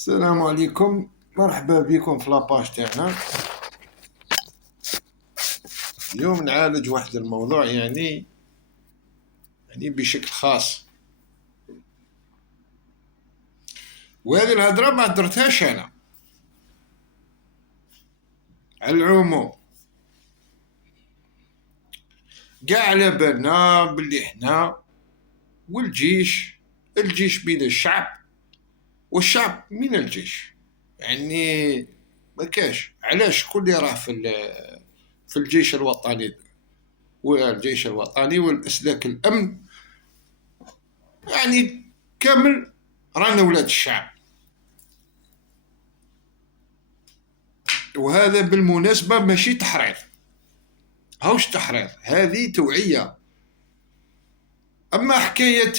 السلام عليكم، مرحبا بكم في لاباج تاعنا. اليوم نعالج واحد الموضوع يعني بشكل خاص، وهذه الهضرة ما هدرتهاش أنا على العموم. قاع على بالنا باللي احنا الجيش بين الشعب، والشعب من الجيش. يعني ما كاش علاش كل راه في الجيش الوطني، والجيش الوطني والأسلاك الأمن، يعني كامل رانا ولاد الشعب. وهذا بالمناسبة ماشي تحريض، هاوش تحريض، هذه توعية. أما حكاية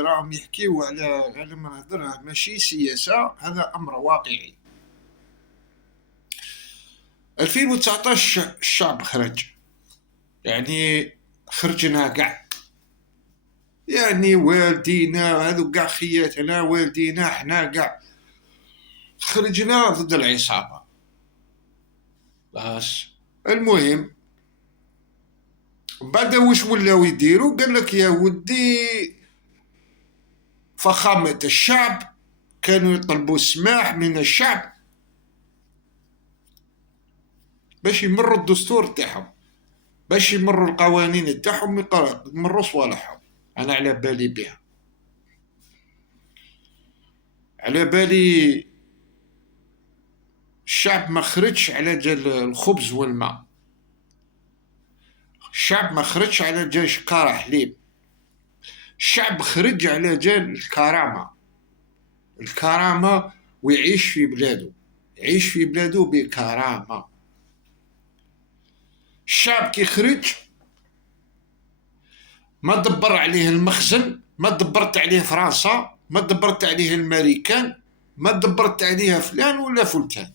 راهم يحكيو على ما نهضرها ماشي سياسة، هذا أمر واقعي. 2019 الشعب خرج، يعني خرجنا قاع، يعني والدينا هذو قاع، خياتنا والدينا احنا قاع خرجنا ضد العصابة. بس المهم بعد واش ولاو يديروا؟ قال لك يا ودي فخامة الشعب كانوا يطلبوا السماح من الشعب باش يمروا الدستور تاعهم، باش يمروا القوانين تاعهم، يمروا صوالحهم. انا على بالي بها، على بالي الشعب ما خرجش على جال الخبز والماء، الشعب ما خرجش على جال شكارة حليب، الشعب خرج على جال الكرامة، الكرامة، ويعيش في بلاده، يعيش في بلاده بكرامة. الشعب كي خرج ما دبر عليه المخزن، ما دبرت عليه فرنسا، ما دبرت عليه الامريكان، ما دبرت عليها فلان ولا فلتان،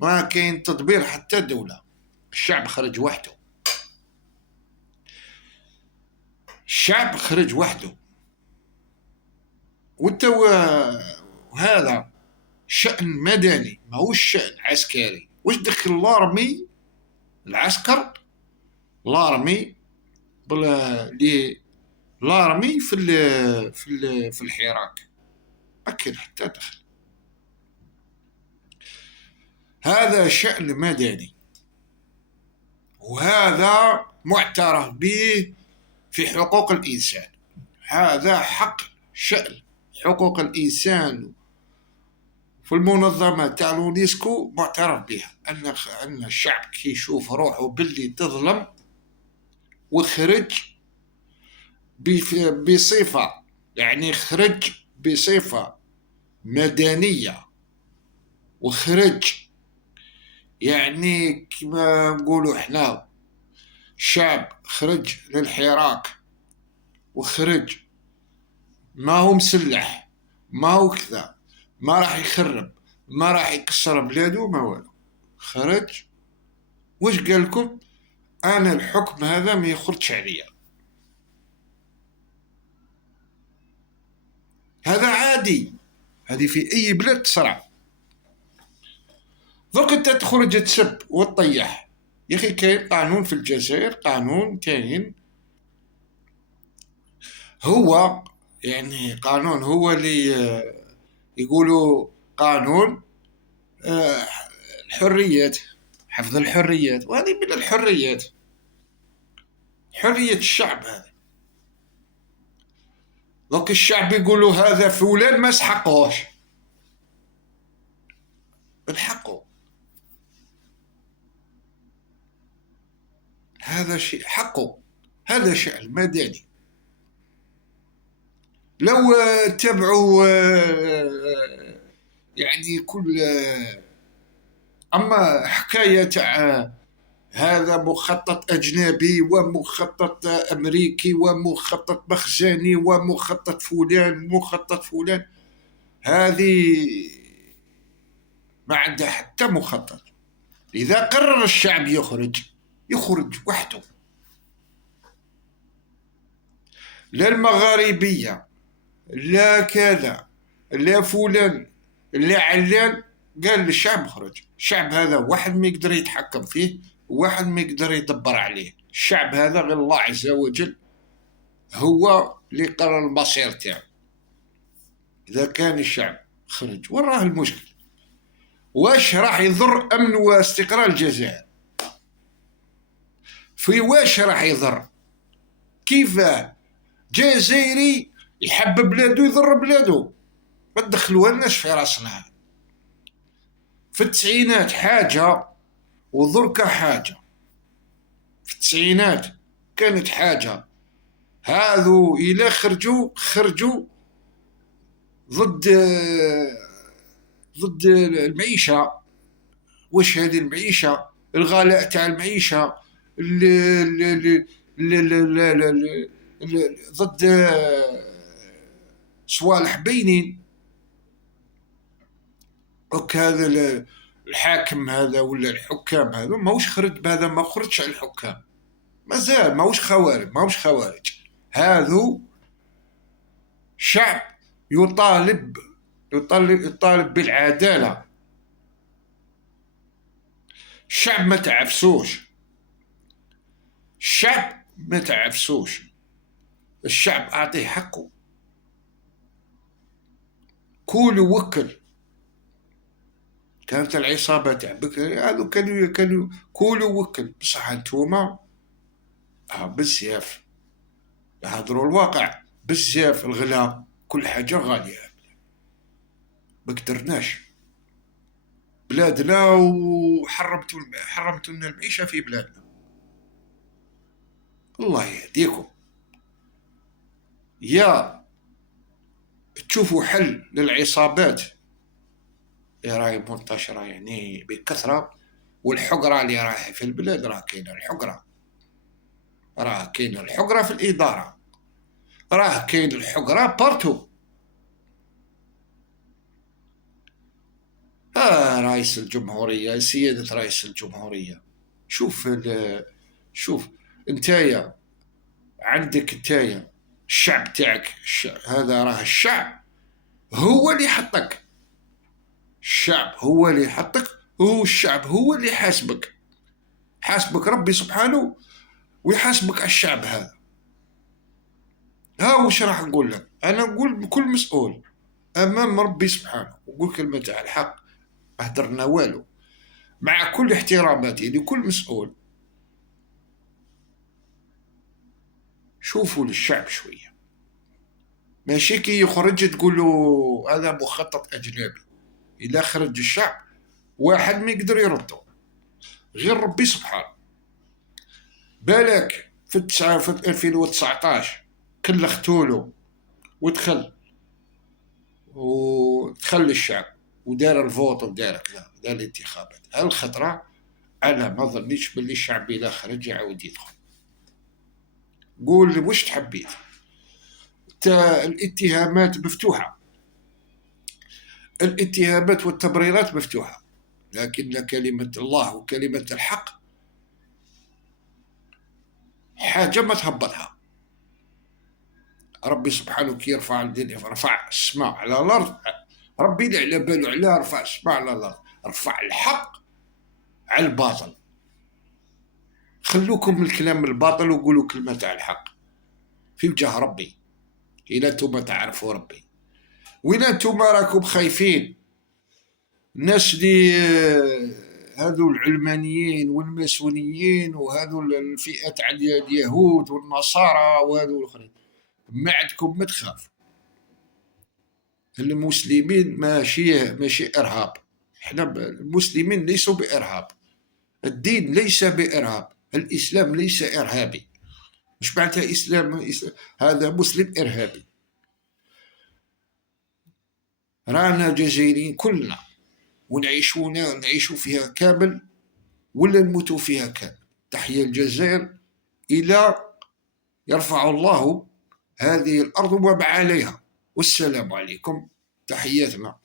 ما كاين تدبير حتى دولة. الشعب خرج وحده، الشعب خرج وحده. وتو هذا شأن مدني، ماهوش شأن عسكري. واش دخل لارمي، العسكر، لارمي لارمي في الحراك؟ ما كاين حتى دخل. هذا شأن مدني، وهذا معترف به في حقوق الإنسان. هذا حق، شأن حقوق الإنسان في المنظمة تاع اليونسكو معترف بها، أن الشعب كي يشوف روحه باللي تظلم وخرج بصفة، يعني خرج بصفة مدنية، وخرج يعني كما نقولوا احنا شعب خرج للحراك، وخرج ما هو مسلح، ما هو كذا، ما راح يخرب، ما راح يكسر بلاده، ما والو، خرج. واش قال لكم؟ انا الحكم هذا ما يخرجش عليا. هذا عادي، هذه في اي بلاد تصرع. دوك انت تخرج تسب وتطيح، يا اخي كاين قانون في الجزائر، قانون كاين، هو يعني قانون، هو اللي يقولوا قانون الحريات، حفظ الحريات، وهذه من الحريات، حرية الشعب هذه. دوك الشعب يقولوا هذا فلان ما سحقوش، بالحقه، هذا شيء حقه، هذا شأن مدني. لو تبعوا يعني كل أما حكاية تاع هذا مخطط أجنبي ومخطط أمريكي ومخطط مخزني ومخطط فلان مخطط فلان، هذه ما عندها حتى مخطط. إذا قرر الشعب يخرج، يخرج وحده، لا المغاربية لا كذا لا فلان اللي علان قال للشعب خرج. الشعب هذا واحد ما يقدر يتحكم فيه، واحد ما يقدر يدبر عليه. الشعب هذا غير الله عز وجل هو اللي قرر المصير تاعو. إذا كان الشعب خرج وراه المشكل، واش راح يضر أمن واستقرار الجزائر؟ في واش راح يضر؟ كيف جزائري يحب بلادو يضر بلادو؟ ما تدخلوهالناش في راسنا. في التسعينات حاجة وضركة حاجة. في التسعينات كانت حاجة، هذو إلا خرجوا ضد المعيشة. واش هذه المعيشة؟ الغلاء تاع المعيشة، ضد صوالح بينين. هذا الحاكم هذا ولا الحكام هذا ماهوش خرج بهذا، ما خرجش على الحكام، مازال ماهوش خوارج. هذو شعب يطالب بالعدالة. الشعب ما تعفسوش. الشعب أعطيه حقه. كل وكل كانت العصابة تاع بكري هذو كانوا كل وكل، بصح انتوما بزاف هضروا الواقع، بزاف الغلا، كل حاجة غالية، ما قدرناش بلادنا وحرمتوا لنا المعيشة في بلادنا. الله يهديكم. يا تشوفوا حل للعصابات اللي راهي منتشرة يعني بكثرة، والحقرة اللي راهي في البلاد. راه كاينة الحقرة في الإدارة، راه كاين الحقرة بارتو. رئيس الجمهورية، سيادة رئيس الجمهورية، شوف انتايا عندك انتايا الشعب تاعك، هذا راه الشعب هو اللي حطك. الشعب هو اللي حطك، والشعب هو اللي حاسبك ربي سبحانه، ويحاسبك على الشعب هذا. وش راح نقول لك؟ أنا نقول بكل مسؤول أمام ربي سبحانه، وقول كلمة تاع الحق، ما هدرنا والو، مع كل احتراماتي لكل مسؤول. شوفوا للشعب شوية، ماشي كي يخرج تقولوا هذا مخطط أجنبي. إلا خرج الشعب واحد ما يقدر يرده غير ربي سبحانه. بالك في 2019 كلختولو ودخل الشعب ودار الفوت ودار كذا، دار الانتخابات. هالخطرة أنا ما ظنيتش باللي الشعب إلا خرج يعاود يدخل. قول وش تحبيت. الاتهامات مفتوحة، الاتهامات والتبريرات مفتوحة، لكن كلمة الله وكلمة الحق حاجة ما تهبطها. ربي سبحانه كي يرفع الدنيا، رفع السماء على الأرض، ربي اللي على باله علاه رفع السماء على الأرض، رفع الحق على الباطل. خلوكم من الكلام الباطل وقولوا كلمة تاع الحق في وجه ربي. إلا انتم تعرفوا ربي، وإلا انتم راكم خايفين الناس اللي هذو العلمانيين والماسونيين وهذو الفئة تاع اليهود والنصارى وهذو الآخرين، ما عندكم ما تخافوا. المسلمين ماشي إرهاب. احنا المسلمين ليسوا بإرهاب، الدين ليس بإرهاب، الإسلام ليس إرهابي. مش معناتها إسلام هذا مسلم إرهابي. رانا جزائريين كلنا، ونعيشوا فيها كامل ولا نموتوا فيها كامل. تحيا الجزائر إلى يرفع الله هذه الأرض وما عليها. والسلام عليكم، تحياتنا.